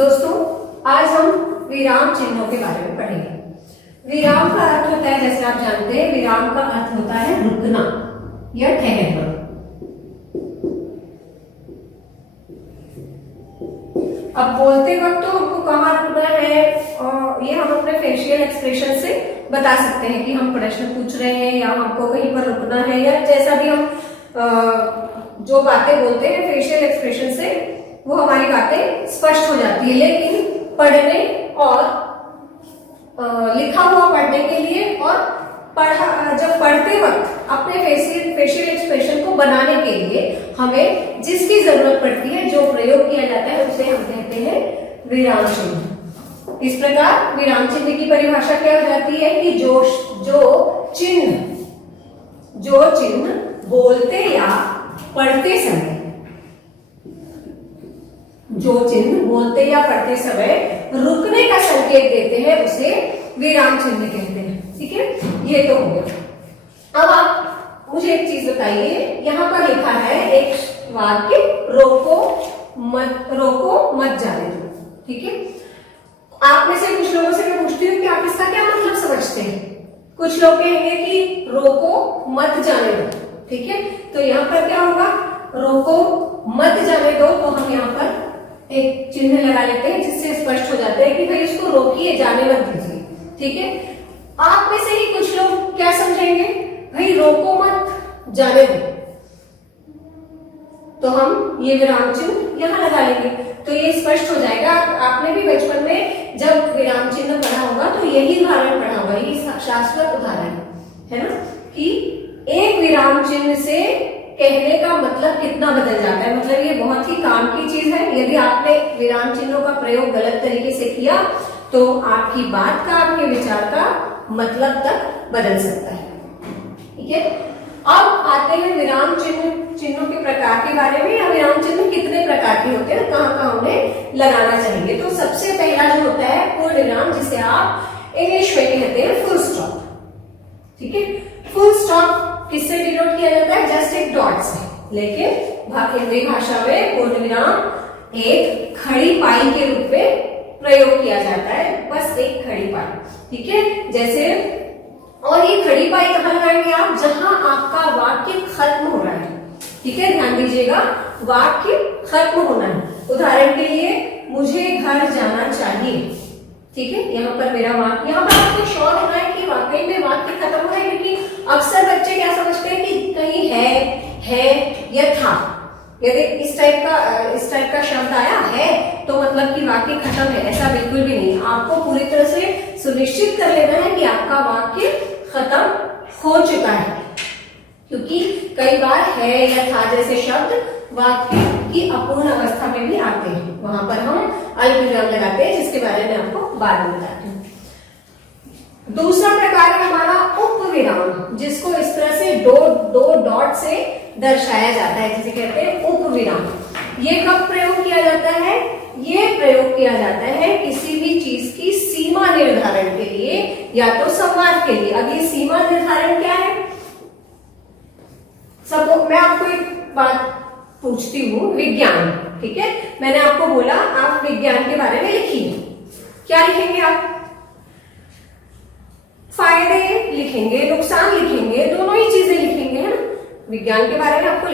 दोस्तों, आज हम विराम चिन्हों के बारे में पढ़ेंगे। विराम का अर्थ होता है, जैसे आप जानते हैं, विराम का अर्थ होता है रुकना या ठहरना। अब बोलते वक्त तो हमको कहाँ रुकना है, और ये हम अपने फेशियल एक्सप्रेशन से बता सकते हैं कि हम प्रश्न पूछ रहे हैं या हमको कहीं पर रुकना है, या जैसा भी हम जो बातें बोलते हैं फेशियल एक्सप्रेशन से वो हमारी बातें स्पष्ट हो जाती है। लेकिन पढ़ने और लिखा हुआ पढ़ने के लिए और जब पढ़ते वक्त अपने फेशियल एक्सप्रेशन को बनाने के लिए हमें जिसकी जरूरत पड़ती है, जो प्रयोग किया जाता है, उसे हम कहते हैं विराम चिन्ह। इस प्रकार विराम चिन्ह की परिभाषा क्या हो जाती है कि जो चिन्ह बोलते या पढ़ते समय, जो चिन्ह बोलते या पढ़ते समय रुकने का संकेत देते हैं, उसे विराम चिन्ह कहते हैं। ठीक है, ये तो हो गया। अब आप मुझे एक चीज बताइए, यहां पर लिखा है एक वाक्य, रोको मत जाने दो। ठीक है, आप में से कुछ लोगों से मैं पूछती हूँ कि आप इसका क्या मतलब समझते हैं। कुछ लोग कहेंगे कि रोको मत जाने दो। ठीक है, तो यहाँ पर क्या होगा, रोको मत जाने दो, तो हम यहाँ पर एक चिन्ह लगा लेते हैं जिससे स्पष्ट हो जाता है कि भाई इसको रोकिए, जाने मत दीजिए। ठीक है, आप में से ही कुछ लोग क्या समझेंगे, भाई रोको मत जाने दो, तो हम ये विराम चिन्ह यहां लगा लेंगे, तो ये स्पष्ट हो जाएगा। आपने भी बचपन में जब विराम चिन्ह पढ़ा होगा तो यही उदाहरण पढ़ा होगा, यही शाश्वत उदाहरण है ना, कि एक विराम चिन्ह से कहने का मतलब कितना बदल जाता है। मतलब ये बहुत ही काम की चीज है। यदि आपने विराम चिन्हों का प्रयोग गलत तरीके से किया तो आपकी बात का, आपके विचार का मतलब तक बदल सकता है। ठीक है, अब आते हैं विराम चिन्हों के प्रकार के बारे में, या विराम चिन्ह कितने प्रकार के होते हैं, कहाँ कहाँ उन्हें लगाना चाहिए। तो सबसे पहला जो होता है पूर्ण विराम, जिसे आप इंग्लिश में कहते हैं फुल स्टॉप। ठीक है, फुल स्टॉप किससे डिनोट किया जाता है, जस्ट एक डॉट से। लेकिन हिंदी भाषा में पूर्ण विराम एक खड़ी पाई के रूप में प्रयोग किया जाता है, बस एक खड़ी पाई। ठीक है, जैसे, और ये खड़ी पाई कहाँ लगाएंगे आप, जहां आपका वाक्य खत्म हो रहा है। ठीक है, ध्यान दीजिएगा, वाक्य खत्म होना है। उदाहरण के लिए, मुझे घर जाना चाहिए। ठीक है, यहाँ पर मेरा वाक्य, यहाँ पर आपको श्योर होना है कि वाकई में वाक्य खत्म हो रहा है, क्योंकि अक्सर बच्चे क्या समझते हैं कि कहीं है या था। यदि इस टाइप का शब्द आया है तो मतलब कि वाक्य खत्म है, ऐसा बिल्कुल भी नहीं। आपको पूरी तरह से सुनिश्चित कर लेना है कि आपका वाक्य खत्म हो चुका है, क्योंकि कई बार है या था जैसे शब्द वाक्य की अपूर्ण अवस्था में भी आते हैं, वहां पर हम अल्पविराम लगाते हैं, जिसके बारे में आपको बाद में बताती हूँ। दूसरा प्रकार है हमारा उपविराम, जिसको इस तरह से दो डॉट से दर्शाया जाता है, जिसे कहते हैं उपविराम। ये कब प्रयोग किया जाता है, ये प्रयोग किया जाता है किसी भी चीज की सीमा निर्धारण के लिए या तो संवाद के लिए। अब ये सीमा निर्धारण क्या है, मैं आपको एक बात पूछती हूँ, विज्ञान। ठीक है, मैंने आपको बोला आप विज्ञान के बारे में लिखिए, क्या लिखेंगे आप, फायदे लिखेंगे, नुकसान लिखेंगे, दोनों ही चीजें लिखेंगे, है ना। विज्ञान के बारे में आपको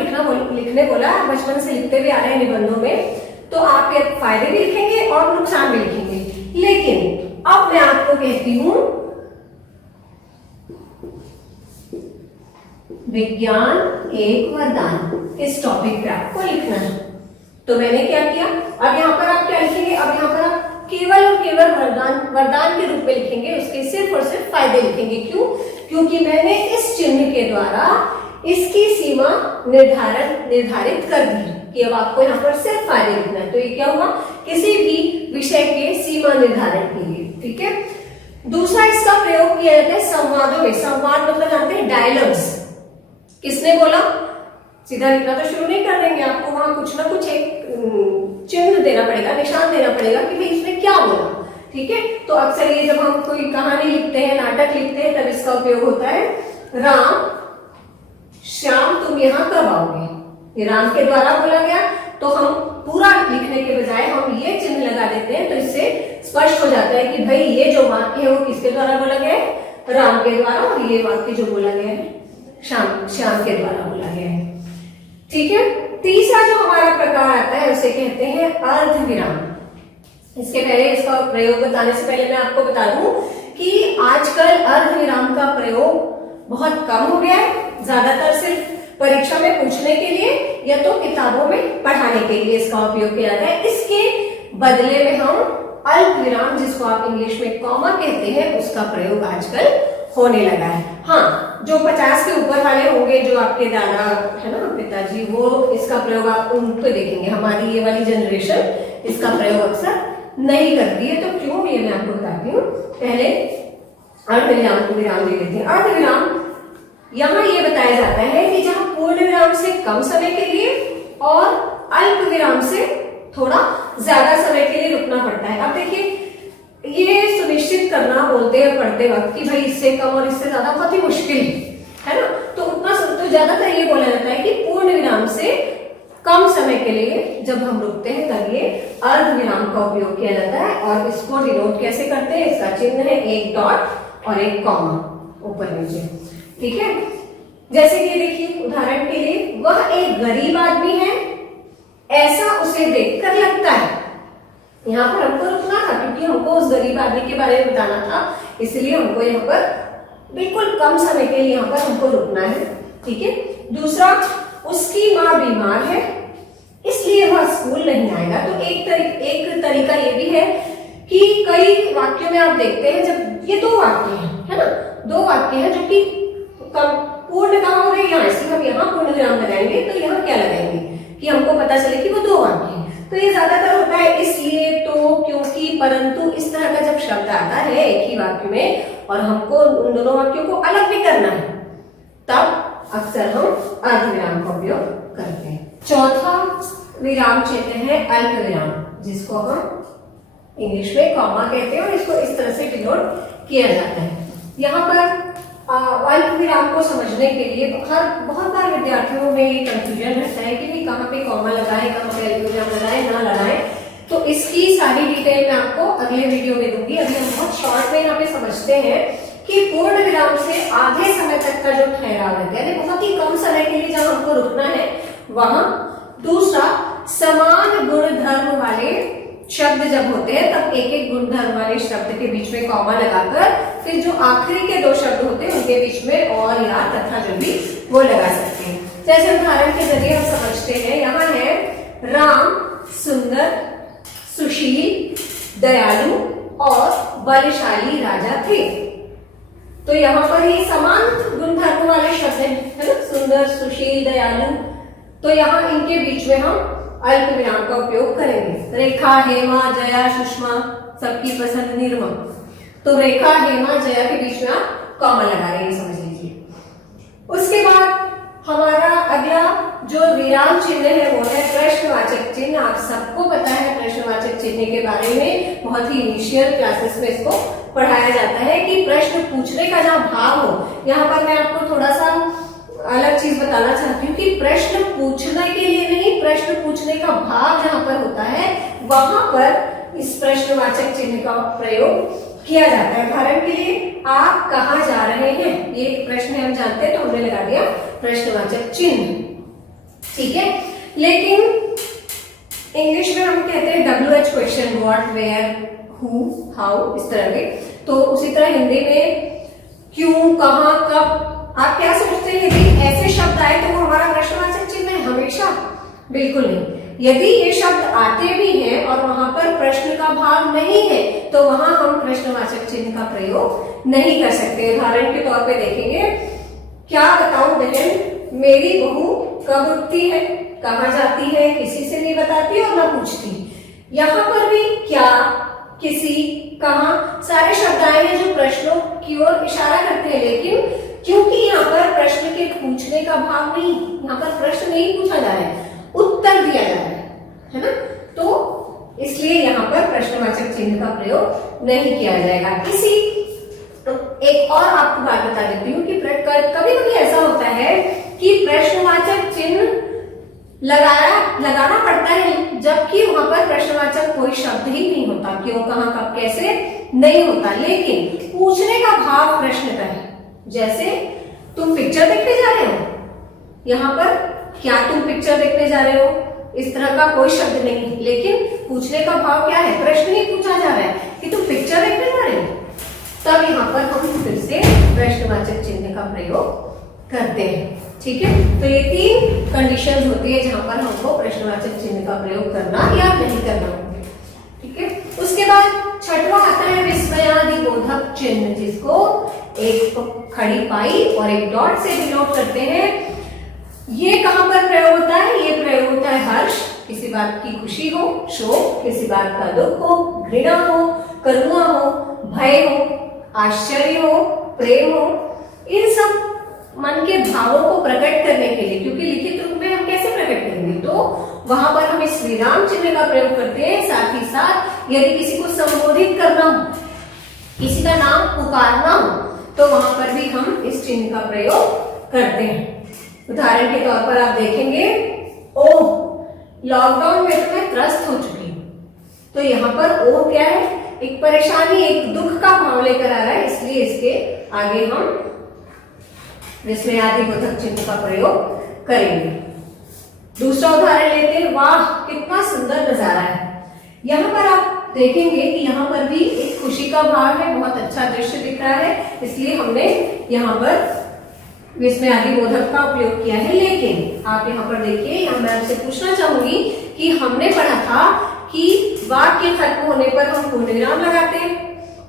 लिखने बोला, बचपन से लिखते भी आ रहे हैं निबंधों में, तो आप ये फायदे भी लिखेंगे और नुकसान भी लिखेंगे। लेकिन अब मैं आपको कहती हूं विज्ञान एक वरदान, इस टॉपिक पे आपको लिखना है। तो मैंने क्या किया, अब यहाँ पर आप क्या लिखेंगे, अब यहाँ पर आप केवल और केवल वरदान के रूप में लिखेंगे, उसके सिर्फ और सिर्फ फायदे लिखेंगे। क्यों, क्योंकि मैंने इस चिन्ह के द्वारा इसकी सीमा निर्धारित कर दी कि अब आपको यहाँ पर सिर्फ फायदे लिखना है। तो ये क्या हुआ, किसी भी विषय के सीमा निर्धारण के लिए। ठीक है, दूसरा इसका प्रयोग किया जाता है संवादों में। संवाद मतलब जानते हैं, डायलॉग्स। किसने बोला, सीधा लिखना तो शुरू नहीं कर देंगे, आपको वहां कुछ ना कुछ एक चिन्ह देना पड़ेगा, निशान देना पड़ेगा कि भाई इसने क्या बोला। ठीक है, तो अक्सर ये जब हम कोई कहानी लिखते हैं, नाटक लिखते हैं, तब इसका उपयोग होता है। राम श्याम तुम यहाँ कब आओगे, ये राम के द्वारा बोला गया, तो हम पूरा लिखने के बजाय हम ये चिन्ह लगा देते हैं स्पष्ट हो जाता है कि भाई ये जो वाक्य है वो किसके द्वारा बोला गया है, राम के द्वारा, और ये वाक्य जो बोला गया है श्याम के द्वारा बोला गया है। ठीक है, तीसरा जो हमारा प्रकार आता है उसे कहते हैं अर्धविराम। इसके पहले इसका प्रयोग बताने से पहले मैं आपको बता दूं कि आजकल अर्धविराम का प्रयोग बहुत कम हो गया है, ज्यादातर सिर्फ परीक्षा में पूछने के लिए या तो किताबों में पढ़ाने के लिए इसका उपयोग किया जाता है। इसके बदले में हम अल्पविराम, जिसको आप इंग्लिश में कॉमा कहते हैं, उसका प्रयोग आजकल होने लगा है। हाँ, जो 50 के ऊपर वाले होंगे, जो आपके दादा है ना, पिताजी, वो इसका प्रयोग आप उनको देखेंगे। हमारी ये वाली जनरेशन इसका प्रयोग अक्सर नहीं करती है, तो क्यों, ये मैं आपको बताती हूँ। पहले अर्धविराम को विराम दे देते हैं। अर्धविराम यहाँ ये बताया जाता है कि जहां पूर्ण विराम से कम समय के लिए और अल्प विराम से थोड़ा ज्यादा समय के लिए रुकना पड़ता है। अब देखिए, ये सुनिश्चित करना बोलते हैं पढ़ते वक्त कि भाई इससे कम और इससे ज्यादा बहुत ही मुश्किल है ना, तो उतना तो ज्यादातर ये बोला जाता है कि पूर्ण विराम से कम समय के लिए जब हम रुकते हैं तब ये अर्धविराम का उपयोग किया जाता है। और इसको डिनोट कैसे करते हैं, इसका चिन्ह है एक डॉट और एक कॉमा ऊपर नीचे। ठीक है, जैसे कि देखिए उदाहरण के लिए, वह एक गरीब आदमी है, ऐसा उसे देखकर लगता है। यहाँ पर हमको रुकना था क्योंकि हमको उस गरीब आदमी के बारे में बताना था, इसलिए हमको यहाँ पर बिल्कुल कम समय के लिए यहाँ पर हमको रुकना है। ठीक है, दूसरा, उसकी माँ बीमार है इसलिए वह स्कूल नहीं आएगा। तो एक तरीका ये भी है कि कई वाक्यों में आप देखते हैं, जब ये दो वाक्य है ना, दो वाक्य है जो कि पूर्ण कहाँ हो गए, यहाँ, इसलिए हम यहाँ पूर्ण विराम लगाएंगे। तो यहाँ क्या लगाएंगे कि हमको पता चले कि वो दो वाक्य है। तो ये ज्यादातर होता है इसलिए, तो, क्योंकि, परंतु, इस तरह का जब शब्द आता है एक ही वाक्य में और हमको उन दोनों वाक्यों को अलग भी करना है, तब अक्सर हम अर्धविराम का उपयोग करते हैं। चौथा विराम चिन्ह है अल्पविराम, जिसको हम इंग्लिश में कॉमा कहते हैं और इसको इस तरह से डिनोट किया जाता है। यहाँ पर अल्पविराम को समझने के लिए बहुत बार विद्यार्थियों में ये कंफ्यूजन रहता है कि कहाँ पे कॉमा लगाए, कहाँ पे अल्पविराम लगाए, ना लगाए। तो इसकी सारी डिटेल मैं आपको अगले वीडियो में दूंगी। अभी हम बहुत शॉर्ट में यहाँ पे समझते हैं कि पूर्ण विराम से आधे समय तक का जो ठहराव है, यानी बहुत ही कम समय के लिए जब हमको रुकना है वहां। दूसरा, समान गुणधर्म वाले शब्द जब होते हैं तब एक एक गुणधर्म वाले शब्द के बीच में कॉमा लगाकर फिर जो आखिरी के दो शब्द होते हैं उनके बीच में और या तथा जो भी वो लगा सकते हैं। जैसे उदाहरण के जरिए हम समझते हैं, यहाँ है राम सुंदर, सुशील, दयालु और बलशाली राजा थे। तो यहाँ पर ये समान गुणधर्म वाले शब्द है ना, सुंदर, सुशील, दयालु। तो यहाँ इनके बीच में हम अल्प विराम का उपयोग करेंगे। रेखा, हेमा, जया, सुषमा, सबकी पसंद निर्मा। तो रेखा, हेमा, जया के बीच में आप कॉमा लगा रहे हैं, समझ लीजिए। उसके बाद हमारा अगला जो विराम चिन्ह है वो है प्रश्नवाचक चिन्ह। आप सबको पता है प्रश्नवाचक चिन्ह के बारे में, बहुत ही इनिशियल क्लासेस में इसको पढ़ाया जाता है कि प्रश्न पूछने का जहाँ भाव हो। यहाँ पर मैं आपको थोड़ा सा अलग चीज बताना चाहती हूँ कि प्रश्न पूछने के लिए नहीं, प्रश्न पूछने का भाव जहां पर होता है वहां पर इस प्रश्नवाचक चिन्ह का प्रयोग किया जाता है। उदाहरण के लिए, आप कहाँ जा रहे हैं, ये प्रश्न है, हम जानते हैं, तो हमने लगा दिया प्रश्नवाचक चिन्ह। ठीक है, लेकिन इंग्लिश में हम कहते हैं WH question, what, where, who, how, इस तरह के। तो उसी तरह हिंदी में क्यों, कहाँ, कब। आप क्या सोचते हैं, यदि ऐसे शब्द आए तो वो हमारा प्रश्नवाचक चिन्ह है हमेशा? बिल्कुल नहीं। यदि ये शब्द आते भी हैं और वहां पर प्रश्न का भाव नहीं है तो वहां हम प्रश्नवाचक चिन्ह का प्रयोग नहीं कर सकते। उदाहरण के तौर पे देखेंगे, क्या बताऊं बहन, मेरी बहू कब उठती है, कहाँ जाती है, किसी से नहीं बताती और ना पूछती। यहाँ पर भी क्या, किसी, कहाँ, सारे शब्द आए हैं जो प्रश्नों की ओर इशारा करते हैं, लेकिन क्योंकि यहाँ पर प्रश्न के पूछने का भाव नहीं, यहाँ पर प्रश्न नहीं पूछा जा रहा है, उत्तर दिया जा रहा है ना, तो इसलिए यहाँ पर प्रश्नवाचक चिन्ह का प्रयोग नहीं किया जाएगा। एक और आपको बात बता देती हूँ कि कभी कभी ऐसा होता है कि प्रश्नवाचक चिन्ह लगाना पड़ता है, जबकि वहां पर प्रश्नवाचक कोई शब्द ही नहीं होता। क्यों, कहां, कब, कैसे नहीं होता, लेकिन पूछने का भाव प्रश्न का है। जैसे तुम पिक्चर देखने जा रहे हो, यहाँ पर क्या तुम पिक्चर देखने जा रहे हो, इस तरह का कोई शब्द नहीं, लेकिन पूछने का भाव क्या है, प्रश्न ही पूछा जा रहा है कि तुम पिक्चर देखने जा रहे हो। तब यहाँ पर हम फिर से प्रश्नवाचक चिन्ह का प्रयोग करते हैं। ठीक है, तो ये 3 कंडीशंस होती है जहां पर हमको प्रश्नवाचक चिन्ह का प्रयोग करना या नहीं करना होगा। ठीक है, उसके बाद छठवां आता है विस्मयादिबोधक चिन्ह, जिसको एक खड़ी पाई और एक डॉट से डिनोट करते हैं। ये कहां पर प्रयोग होता है, ये प्रयोग होता है हर्ष, किसी बात की खुशी हो, शोक, किसी बात का दुख हो, घृणा हो, करुणा हो, भय हो, आश्चर्य हो, प्रेम हो, इन सब मन के भावों को प्रकट करने के लिए, क्योंकि लिखित रूप में हम कैसे प्रकट करेंगे, तो वहां पर हम इस विराम चिन्ह का प्रयोग करते हैं। साथ ही साथ यदि किसी को संबोधित करना हो, किसी का नाम पुकारना हो, तो वहां पर भी हम इस चिन्ह का प्रयोग करते हैं। उदाहरण के तौर पर आप देखेंगे, ओह लॉकडाउन में तो मैं त्रस्त हो चुकी हूं, तो यहाँ पर ओह क्या है, एक परेशानी, एक दुख का भाव लेकर आ रहा है, इसलिए इसके आगे हम विस्मयादिबोधक चिन्ह का प्रयोग करेंगे। दूसरा उदाहरण लेते हैं, वाह कितना सुंदर नजारा है। यहाँ पर आप देखेंगे कि यहाँ पर भी एक खुशी का भाव है, बहुत अच्छा दृश्य दिख रहा है, इसलिए हमने यहाँ पर विस्मयादिबोधक का उपयोग किया है। लेकिन आप यहाँ पर देखिए, यहाँ मैं आपसे पूछना चाहूंगी कि हमने पढ़ा था कि वाक्य खत्म होने पर हम पूर्णविराम लगाते हैं,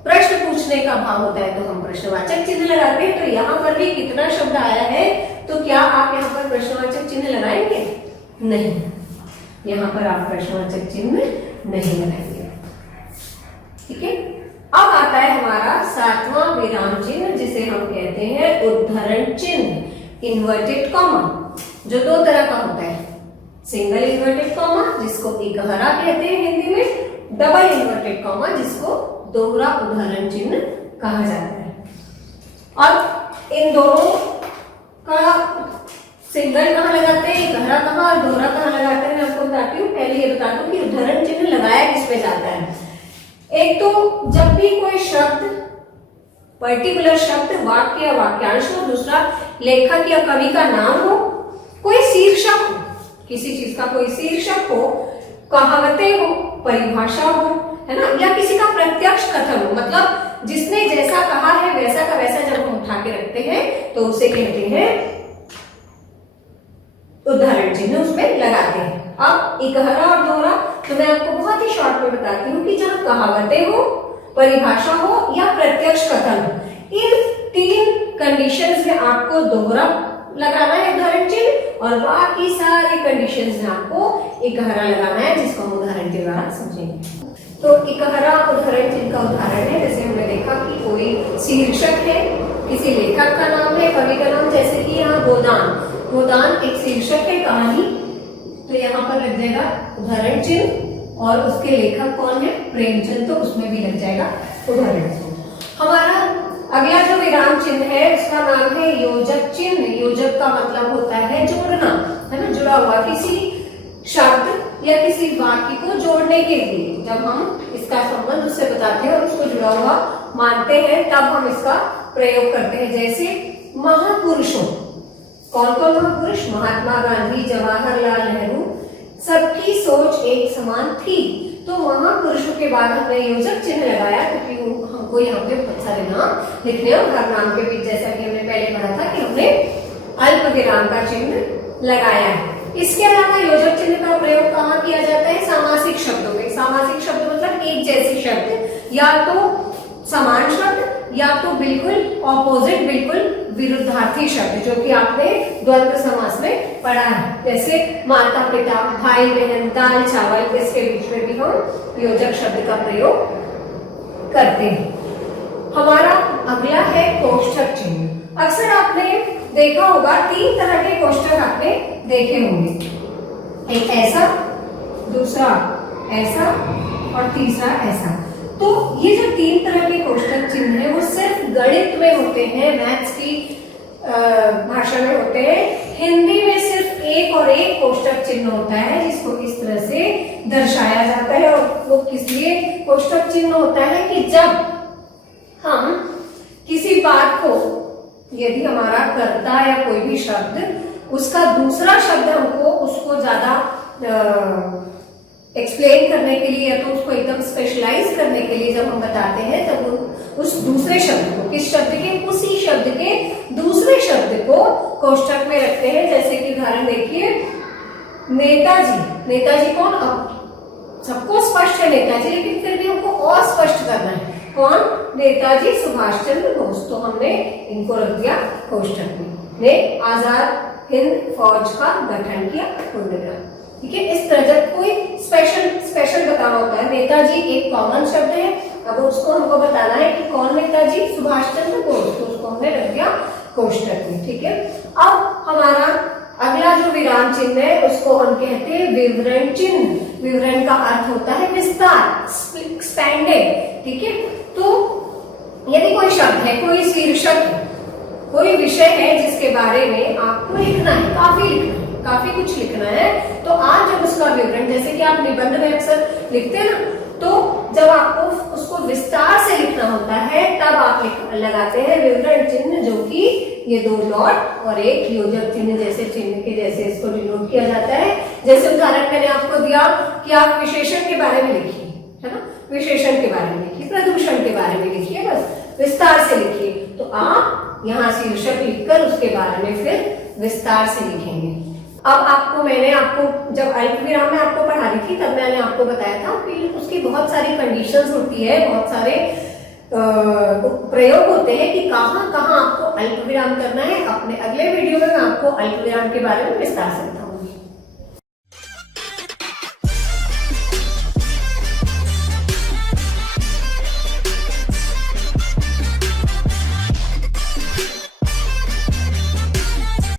प्रश्न पूछने का भाव होता है तो हम प्रश्नवाचक चिन्ह लगाते हैं। तो यहाँ पर भी कितना शब्द आया है, तो क्या आप यहाँ पर प्रश्नवाचक चिन्ह लगाएंगे? नहीं, यहाँ पर आप प्रश्नवाचक चिन्ह नहीं लगाएंगे। ठीक है, अब आता है हमारा 7वां विराम चिन्ह, जिसे हम कहते हैं उद्धरण चिन्ह, इन्वर्टेड कॉमा, जो 2 तरह का होता है। सिंगल इन्वर्टेड कॉमा, जिसको इकहरा कहते हैं हिंदी में, डबल इन्वर्टेड कॉमा, जिसको दोहरा उदाहरण चिन्ह कहा जाता है। और इन दोनों का सिंगल कहाँ लगाते हैं, इकहरा कहाँ और दोहरा कहाँ लगाते हैं, मैं आपको बताती हूँ। पहले ये बता दूं कि उदाहरण चिन्ह लगाया किस पे जाता है। एक तो जब भी कोई शब्द, पर्टिकुलर शब्द, वाक्य या वाक्यांश हो, दूसरा लेखक या कवि का नाम हो, कोई शीर्षक हो, किसी चीज का कोई शीर्षक हो, कहावतें हो, परिभाषा हो, है ना, या किसी का प्रत्यक्ष कथन हो, मतलब जिसने जैसा कहा है वैसा का वैसा जब हम उठा के रखते हैं तो उसे कहते हैं उदाहरण चिन्ह, उसमें लगाते हैं। अब इकहरा और दोहरा तो मैं आपको बहुत ही शॉर्ट में बताती हूँ कि जहां कहावतें हो, परिभाषा हो या प्रत्यक्ष कथन हो, इन 3 कंडीशंस में आपको दोहरा लगाना है उदाहरण चिन्ह, और बाकी सारे कंडीशंस में आपको इकहरा लगाना है, जिसको हम उदाहरण के द्वारा समझेंगे। तो इकहरा उदाहरण चिन्ह का उदाहरण है, जैसे हमने देखा कि कोई शीर्षक है, किसी लेखक का नाम है, कवि का नाम, जैसे कि यहाँ गोदान, गोदान एक शीर्षक है, कहानी, तो यहाँ पर लग जाएगा उदाहरण चिन्ह, और उसके लेखक कौन है, प्रेमचंद, तो उसमें भी लग जाएगा उदाहरण चिन्ह। हमारा अगला जो विराम चिन्ह है उसका नाम है योजक चिन्ह। योजक का मतलब होता है जोड़ना, है ना, जुड़ा हुआ किसी शब्द या किसी वाक्य को जोड़ने के लिए जब हम इसका संबंध उससे बताते हैं और उसको जुड़ा हुआ मानते हैं, तब हम इसका प्रयोग करते हैं। जैसे महापुरुषों, कौन कौन महापुरुष, महात्मा गांधी, जवाहरलाल नेहरू, सबकी सोच एक समान थी, तो महापुरुषों के बाद हमने योजक चिन्ह लगाया, क्योंकि हमको यहाँ पे बहुत सारे नाम लिखने और हर नाम के बीच, जैसा कि हमने पहले पढ़ा था कि हमने अल्प विराम का चिन्ह लगाया है। इसके अलावा योजक चिन्ह का प्रयोग कहाँ किया जाता है, समासिक शब्दों में। समासिक शब्द मतलब एक जैसे शब्द, या तो समान शब्द या तो बिल्कुल ऑपोजिट, बिल्कुल विरुद्धार्थी शब्द, जो कि आपने द्वंद्व समास में पढ़ा है। जैसे माता पिता, भाई बहन, दाल चावल, इसके बीच में भी हम योजक शब्द का प्रयोग करते हैं। हमारा अगला है कोष्ठक चिन्ह। अक्सर आपने देखा होगा 3 तरह के कोष्ठक आपने देखे होंगे, एक ऐसा, दूसरा ऐसा और तीसरा ऐसा। तो ये जो 3 तरह के कोष्ठक चिन्ह है वो सिर्फ गणित में होते हैं, मैथ्स की भाषा में होते हैं। हिंदी में सिर्फ एक और एक कोष्टक चिन्ह होता है जिसको इस तरह से दर्शाया जाता है। और वो किस लिए कोष्टक चिन्ह होता है कि जब हम किसी बात को, यदि हमारा कर्ता या कोई भी शब्द, उसका दूसरा शब्द हमको उसको ज्यादा एक्सप्लेन करने के लिए या तो उसको एकदम स्पेशलाइज करने के लिए जब हम बताते हैं, तब उस दूसरे शब्द को, किस शब्द के, उसी शब्द के दूसरे शब्द को कोष्टक में रखते हैं। जैसे कि उदाहरण देखिए, नेताजी। नेताजी कौन? अब सबको स्पष्ट है नेताजी, लेकिन फिर भी हमको और स्पष्ट करना है। कौन? नेताजी सुभाष चंद्र बोस। तो हमने इनको रख दिया कोष्टक में। ने आजाद हिंद फौज का गठन किया, पूर्णविराम। ठीक है, इस तरह जब कोई स्पेशल बताना होता है, नेताजी एक कॉमन शब्द है, अब उसको हमको बताना है कि कौन नेताजी? सुभाष चंद्र बोस। तो उसको हमने रख दिया कोष्टक में। ठीक है, अब हमारा अगला जो विराम चिन्ह है उसको हम कहते हैं विवरण चिन्ह। विवरण का अर्थ होता है विस्तार, एक्सपेंडेड। ठीक है, तो यदि कोई शब्द है, कोई शीर्षक है, कोई विषय है जिसके बारे में आपको लिखना है, काफी कुछ लिखना है, तो आप जब उसका विवरण, जैसे कि आप निबंध में अक्सर लिखते हैं ना, तो जब आपको उसको विस्तार से लिखना होता है तब आप लगाते हैं विवरण चिन्ह, जो कि ये 2 डॉट और एक योजक चिन्ह जैसे चिन्ह के जैसे इसको डिनोट किया जाता है। जैसे उदाहरण मैंने आपको दिया कि आप विशेषण के बारे में लिखिए, है ना, विशेषण के बारे में लिखिए, प्रदूषण के बारे में लिखिए, बस विस्तार से लिखिए। तो आप यहाँ शीर्षक लिखकर उसके बारे में फिर विस्तार से लिखेंगे। अब मैंने आपको जब अल्प विराम में आपको पढ़ा रही थी तब मैंने आपको बताया था कि उसकी बहुत सारी कंडीशंस होती है, बहुत सारे प्रयोग होते हैं कि कहाँ कहाँ आपको अल्प विराम करना है। अपने अगले वीडियो में मैं आपको अल्प विराम के बारे में विस्तार से बताऊंगी।